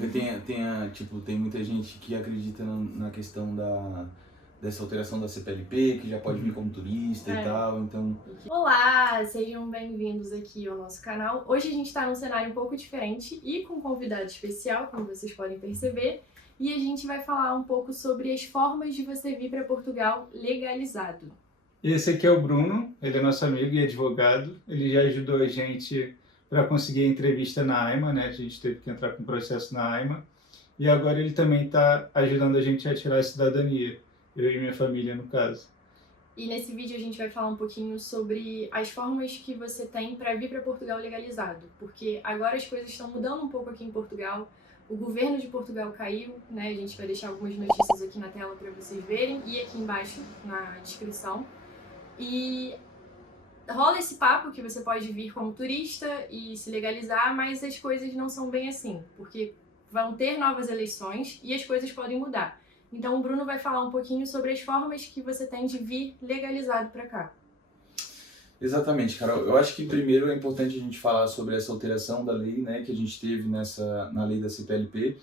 porque tem muita gente que acredita na questão dessa alteração da CPLP, que já pode vir como turista e tal, então... Olá, sejam bem-vindos aqui ao nosso canal. Hoje a gente está num cenário um pouco diferente e com um convidado especial, como vocês podem perceber, e a gente vai falar um pouco sobre as formas de você vir para Portugal legalizado. Esse aqui é o Bruno, ele é nosso amigo e advogado, ele já ajudou a gente para conseguir a entrevista na AIMA, né? A gente teve que entrar com processo na AIMA, e agora ele também está ajudando a gente a tirar a cidadania, eu e minha família no caso. E nesse vídeo a gente vai falar um pouquinho sobre as formas que você tem para vir para Portugal legalizado, porque agora as coisas estão mudando um pouco aqui em Portugal, o governo de Portugal caiu, né? A gente vai deixar algumas notícias aqui na tela para vocês verem e aqui embaixo na descrição. E rola esse papo que você pode vir como turista e se legalizar, mas as coisas não são bem assim, porque vão ter novas eleições e as coisas podem mudar. Então o Bruno vai falar um pouquinho sobre as formas que você tem de vir legalizado para cá. Exatamente, Carol. Eu acho que primeiro é importante a gente falar sobre essa alteração da lei, né, que a gente teve na lei da CPLP,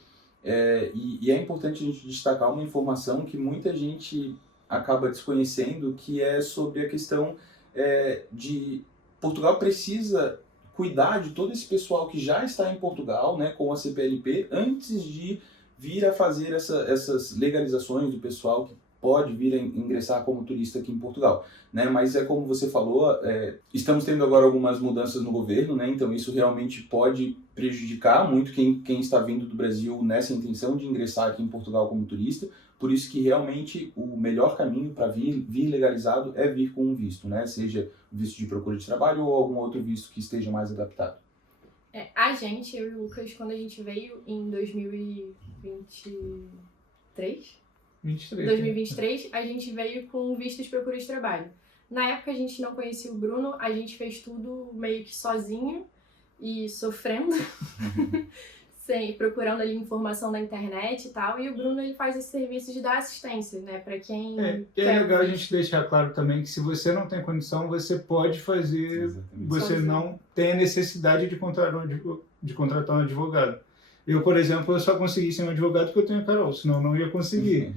e é importante a gente destacar uma informação que muita gente acaba desconhecendo, que é sobre a questão de Portugal precisa cuidar de todo esse pessoal que já está em Portugal, né, com a CPLP, antes de vir a fazer essas legalizações do pessoal que pode vir a ingressar como turista aqui em Portugal, né? Mas é como você falou, estamos tendo agora algumas mudanças no governo, né? Então isso realmente pode prejudicar muito quem está vindo do Brasil nessa intenção de ingressar aqui em Portugal como turista. Por isso que realmente o melhor caminho para vir legalizado é vir com um visto, né? Seja visto de procura de trabalho ou algum outro visto que esteja mais adaptado. A gente, eu e o Lucas, quando a gente veio em 2023, a gente veio com visto de procura de trabalho. Na época a gente não conhecia o Bruno, a gente fez tudo meio que sozinho e sofrendo, procurando ali informação na internet e tal, e o Bruno ele faz esse serviço de dar assistência, né, para quem é legal a gente deixar claro também que se você não tem condição, você pode fazer, exatamente, você sozinho. não tem a necessidade de contratar um advogado. Eu, por exemplo, eu só consegui ser um advogado porque eu tenho a Carol, senão eu não ia conseguir.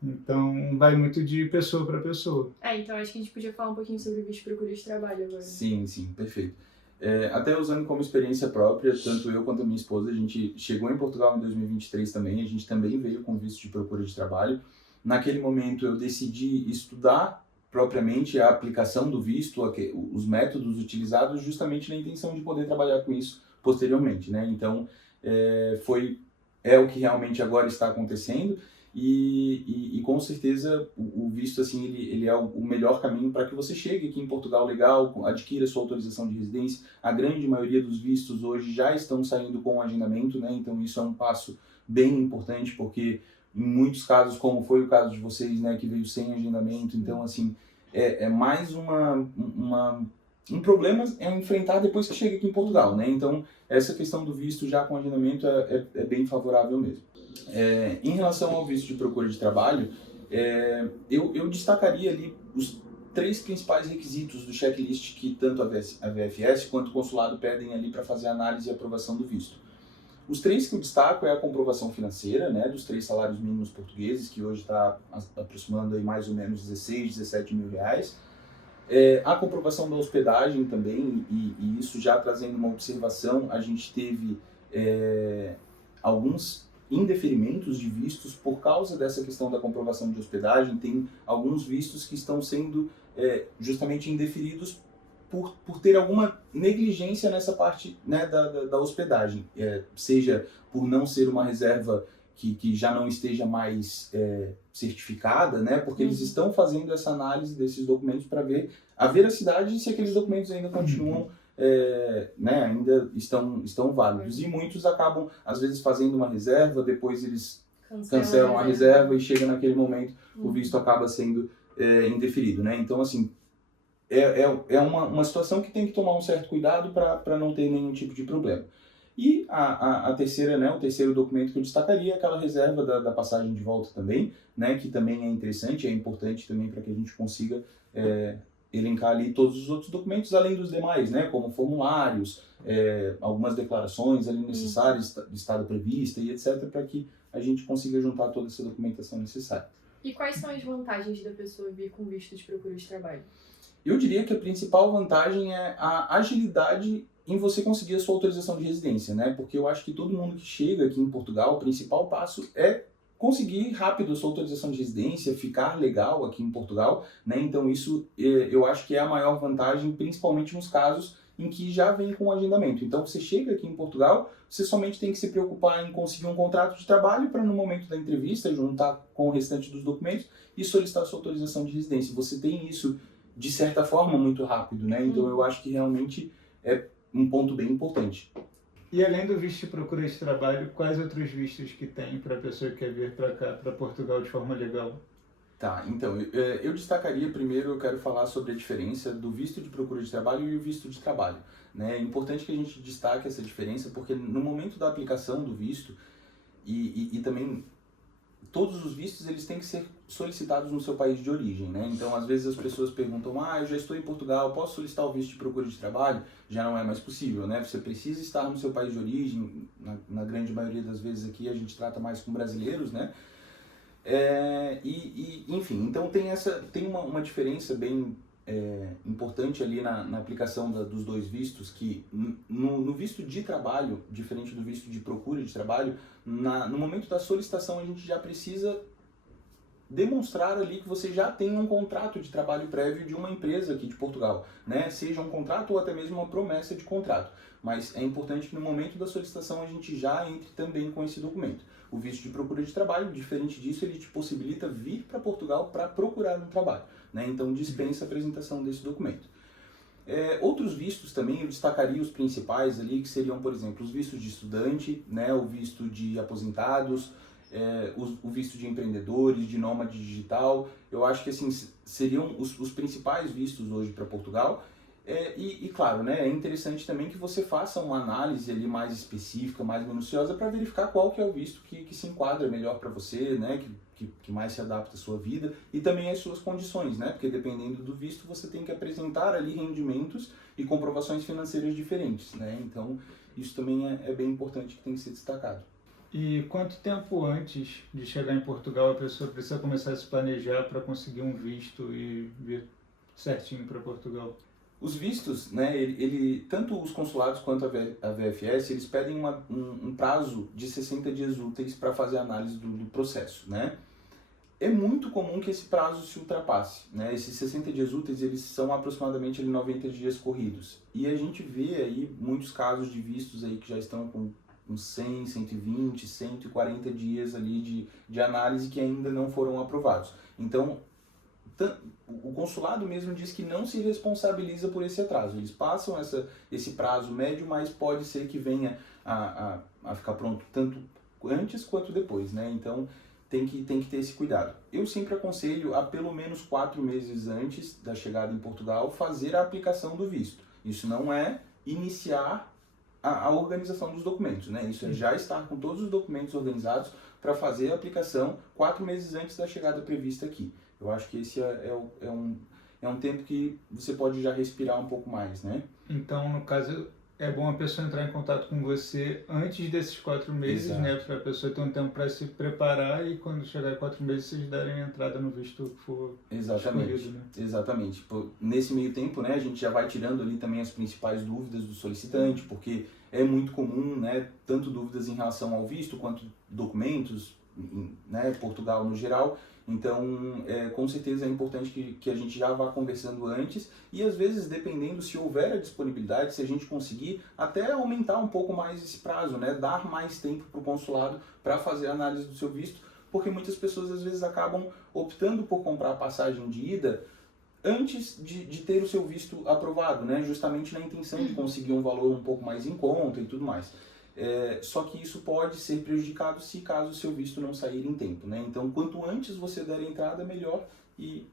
Então, vai muito de pessoa para pessoa. Então acho que a gente podia falar um pouquinho sobre o visto de procura de trabalho agora. Sim, perfeito. Até usando como experiência própria, tanto eu quanto a minha esposa, a gente chegou em Portugal em 2023 também, a gente também veio com visto de procura de trabalho. Naquele momento eu decidi estudar propriamente a aplicação do visto, os métodos utilizados, justamente na intenção de poder trabalhar com isso posteriormente, né? Então, é o que realmente agora está acontecendo. E com certeza o visto assim ele é o melhor caminho para que você chegue aqui em Portugal legal, adquira sua autorização de residência. A grande maioria dos vistos hoje já estão saindo com agendamento, né? Então isso é um passo bem importante, porque em muitos casos, como foi o caso de vocês, né, que veio sem agendamento, então assim é mais um problema é enfrentar depois que chega aqui em Portugal, né? Então essa questão do visto já com agendamento é bem favorável mesmo. Em relação ao visto de procura de trabalho, eu destacaria ali os 3 principais requisitos do checklist que tanto a VFS quanto o consulado pedem ali para fazer a análise e aprovação do visto. Os 3 que eu destaco é a comprovação financeira, né, dos 3 salários mínimos portugueses, que hoje está aproximando aí mais ou menos 16, 17 mil reais. A comprovação da hospedagem também, e isso já trazendo uma observação, a gente teve alguns indeferimentos de vistos por causa dessa questão da comprovação de hospedagem. Tem alguns vistos que estão sendo justamente indeferidos por ter alguma negligência nessa parte, né, da hospedagem, seja por não ser uma reserva que já não esteja mais certificada, né, porque eles estão fazendo essa análise desses documentos para ver a veracidade e se aqueles documentos ainda continuam né, ainda estão válidos. E muitos acabam, às vezes, fazendo uma reserva, depois eles cancelam a reserva e chega naquele momento, o visto acaba sendo indeferido, né? Então, assim, é uma situação que tem que tomar um certo cuidado para não ter nenhum tipo de problema. E a terceira, né, o terceiro documento que eu destacaria é aquela reserva da passagem de volta também, né, que também é interessante, é importante também para que a gente consiga elencar ali todos os outros documentos, além dos demais, né, como formulários, algumas declarações ali necessárias, estado prevista e etc, para que a gente consiga juntar toda essa documentação necessária. E quais são as vantagens da pessoa vir com visto de procura de trabalho? Eu diria que a principal vantagem é a agilidade em você conseguir a sua autorização de residência, né? Porque eu acho que todo mundo que chega aqui em Portugal, o principal passo é conseguir rápido a sua autorização de residência, ficar legal aqui em Portugal, né? Então isso eu acho que é a maior vantagem, principalmente nos casos em que já vem com agendamento. Então você chega aqui em Portugal, você somente tem que se preocupar em conseguir um contrato de trabalho para no momento da entrevista juntar com o restante dos documentos e solicitar a sua autorização de residência. Você tem isso de certa forma muito rápido, né? Então eu acho que realmente é um ponto bem importante. E além do visto de procura de trabalho, quais outros vistos que tem para a pessoa que quer vir para cá, para Portugal de forma legal? Tá, então eu destacaria primeiro, eu quero falar sobre a diferença do visto de procura de trabalho e o visto de trabalho, né? É importante que a gente destaque essa diferença porque no momento da aplicação do visto e também todos os vistos eles têm que ser solicitados no seu país de origem, né? Então, às vezes as pessoas perguntam, eu já estou em Portugal, posso solicitar o visto de procura de trabalho? Já não é mais possível, né? Você precisa estar no seu país de origem, na grande maioria das vezes aqui a gente trata mais com brasileiros, né? Enfim, então tem uma diferença bem importante ali na aplicação dos dois vistos, que no visto de trabalho, diferente do visto de procura de trabalho, no momento da solicitação a gente já precisa demonstrar ali que você já tem um contrato de trabalho prévio de uma empresa aqui de Portugal, né? Seja um contrato ou até mesmo uma promessa de contrato. Mas é importante que no momento da solicitação a gente já entre também com esse documento. O visto de procura de trabalho, diferente disso, ele te possibilita vir para Portugal para procurar um trabalho, né? Então dispensa a apresentação desse documento. Outros vistos também, eu destacaria os principais ali, que seriam, por exemplo, os vistos de estudante, né? O visto de aposentados, o visto de empreendedores, de nômade digital. Eu acho que assim, seriam os principais vistos hoje para Portugal. Claro, né, é interessante também que você faça uma análise ali mais específica, mais minuciosa, para verificar qual que é o visto que se enquadra melhor para você, né, que mais se adapta à sua vida e também às suas condições, né, porque dependendo do visto você tem que apresentar ali rendimentos e comprovações financeiras diferentes, né, então isso também é bem importante, que tem que ser destacado. E quanto tempo antes de chegar em Portugal a pessoa precisa começar a se planejar para conseguir um visto e vir certinho para Portugal? Os vistos, né, tanto os consulados quanto a VFS, eles pedem um prazo de 60 dias úteis para fazer a análise do processo, né? É muito comum que esse prazo se ultrapasse, né? Esses 60 dias úteis, eles são aproximadamente 90 dias corridos. E a gente vê aí muitos casos de vistos aí que já estão com 100, 120, 140 dias ali de análise que ainda não foram aprovados. Então, o consulado mesmo diz que não se responsabiliza por esse atraso. Eles passam esse prazo médio, mas pode ser que venha a ficar pronto tanto antes quanto depois, né? Então tem que ter esse cuidado. Eu sempre aconselho a pelo menos 4 meses antes da chegada em Portugal fazer a aplicação do visto. Isso não é iniciar a organização dos documentos, né? Isso é já estar com todos os documentos organizados para fazer a aplicação 4 meses antes da chegada prevista aqui. Eu acho que esse é um tempo que você pode já respirar um pouco mais, né? Então, no caso, é bom a pessoa entrar em contato com você antes desses 4 meses, Exato. né? Para a pessoa ter um tempo para se preparar e quando chegar 4 meses vocês darem entrada no visto que for escolhido, né? Exatamente. Nesse meio tempo, né, a gente já vai tirando ali também as principais dúvidas do solicitante, porque é muito comum, né, tanto dúvidas em relação ao visto quanto documentos, né, Portugal no geral. Então, com certeza é importante que a gente já vá conversando antes e, às vezes, dependendo se houver a disponibilidade, se a gente conseguir até aumentar um pouco mais esse prazo, né? Dar mais tempo para o consulado para fazer a análise do seu visto, porque muitas pessoas, às vezes, acabam optando por comprar a passagem de ida antes de ter o seu visto aprovado, né? Justamente na intenção de conseguir um valor um pouco mais em conta e tudo mais. Só que isso pode ser prejudicado se caso o seu visto não sair em tempo, né? Então, quanto antes você der a entrada, melhor. E,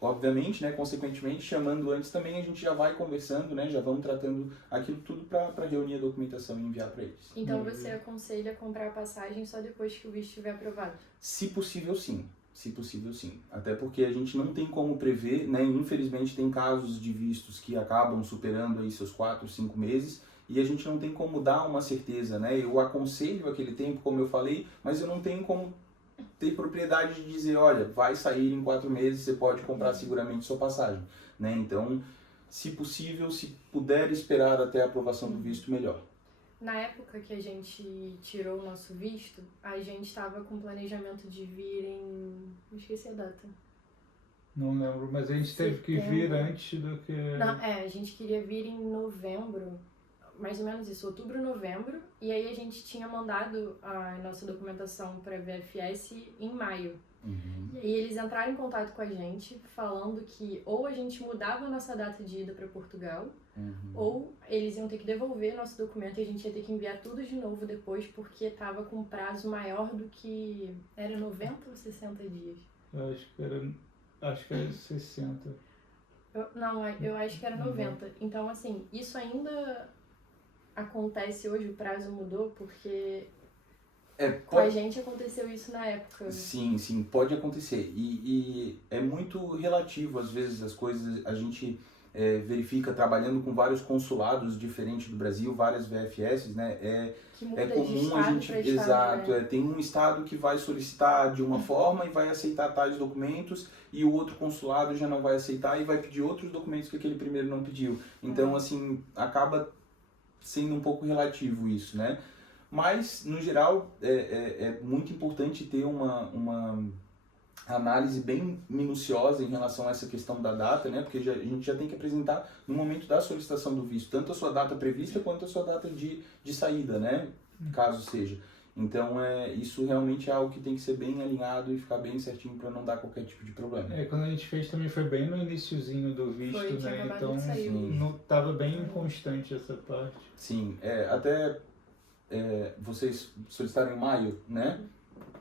obviamente, né, consequentemente, chamando antes também, a gente já vai conversando, né? Já vamos tratando aquilo tudo para reunir a documentação e enviar para eles. Então, você aconselha comprar a passagem só depois que o visto estiver aprovado? Se possível, sim. Se possível, sim. Até porque a gente não tem como prever, né? Infelizmente tem casos de vistos que acabam superando aí seus 4, 5 meses e a gente não tem como dar uma certeza, né? Eu aconselho aquele tempo, como eu falei, mas eu não tenho como ter propriedade de dizer, olha, vai sair em 4 meses, você pode comprar seguramente sua passagem, né? Então, se possível, se puder esperar até a aprovação do visto, melhor. Na época que a gente tirou o nosso visto, a gente estava com planejamento de vir em... esqueci a data. Não lembro, mas a gente teve que vir Setembro. antes do que... Não, a gente queria vir em novembro, mais ou menos isso, outubro, novembro, e aí a gente tinha mandado a nossa documentação para a VFS em maio. E eles entraram em contato com a gente, falando que ou a gente mudava a nossa data de ida para Portugal, ou eles iam ter que devolver nosso documento e a gente ia ter que enviar tudo de novo depois, porque estava com um prazo maior do que... Era 90 ou 60 dias? Eu acho que era 60. Eu acho que era 90. Então, assim, isso ainda acontece hoje, o prazo mudou, porque... Com a gente aconteceu isso na época. Sim, pode acontecer. E é muito relativo, às vezes, as coisas. A gente verifica trabalhando com vários consulados diferentes do Brasil, várias VFS, né? É comum a gente. Exato, né? Tem um estado que vai solicitar de uma forma e vai aceitar tais documentos, e o outro consulado já não vai aceitar e vai pedir outros documentos que aquele primeiro não pediu. Então, assim, acaba sendo um pouco relativo isso, né? Mas, no geral, é muito importante ter uma análise bem minuciosa em relação a essa questão da data, né? Porque a gente já tem que apresentar no momento da solicitação do visto, tanto a sua data prevista quanto a sua data de saída, né? Caso seja. Então, isso realmente é algo que tem que ser bem alinhado e ficar bem certinho para não dar qualquer tipo de problema. Quando a gente fez também foi bem no iniciozinho do visto, né? Então, não estava bem inconstante essa parte. Sim, até... vocês solicitaram em maio, né?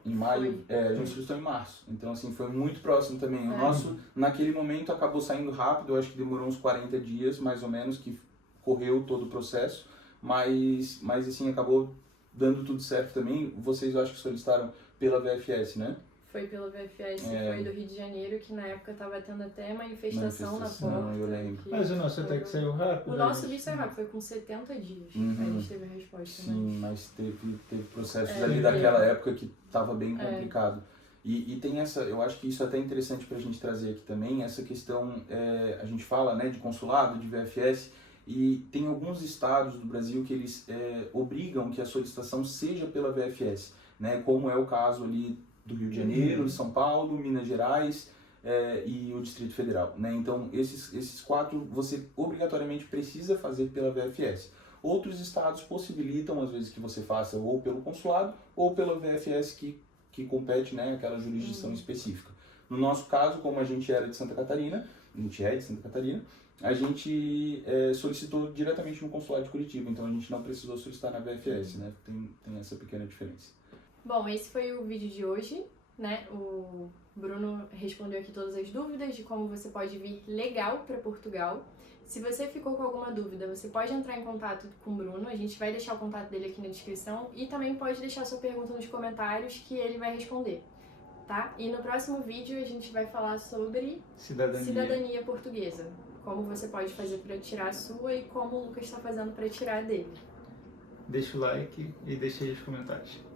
Em maio, a gente solicitou em março. Então, assim, foi muito próximo também. O nosso, naquele momento, acabou saindo rápido. Eu acho que demorou uns 40 dias, mais ou menos, que correu todo o processo. Mas assim, acabou dando tudo certo também. Vocês, eu acho que solicitaram pela VFS, né? Foi pela VFS, foi do Rio de Janeiro, que na época estava tendo até manifestação na porta. Eu lembro. Mas o nosso até que saiu rápido. O nosso visto saiu rápido, foi com 70 dias. A gente teve a resposta. Sim, mas teve processos ali daquela época que estava bem complicado. E tem essa, eu acho que isso é até interessante para a gente trazer aqui também, essa questão, a gente fala, né, de consulado, de VFS, e tem alguns estados do Brasil que eles obrigam que a solicitação seja pela VFS, né, como é o caso ali do Rio de Janeiro, São Paulo, Minas Gerais e o Distrito Federal, né? Então, esses 4 você obrigatoriamente precisa fazer pela VFS. Outros estados possibilitam, às vezes, que você faça ou pelo consulado ou pela VFS que compete, né, aquela jurisdição específica. No nosso caso, como a gente era de Santa Catarina, a gente solicitou diretamente no consulado de Curitiba, então a gente não precisou solicitar na VFS, né? Tem essa pequena diferença. Bom, esse foi o vídeo de hoje, né? O Bruno respondeu aqui todas as dúvidas de como você pode vir legal para Portugal. Se você ficou com alguma dúvida, você pode entrar em contato com o Bruno, a gente vai deixar o contato dele aqui na descrição e também pode deixar sua pergunta nos comentários que ele vai responder, tá? E no próximo vídeo a gente vai falar sobre cidadania portuguesa, como você pode fazer para tirar a sua e como o Lucas está fazendo para tirar a dele. Deixa o like e deixa aí os comentários.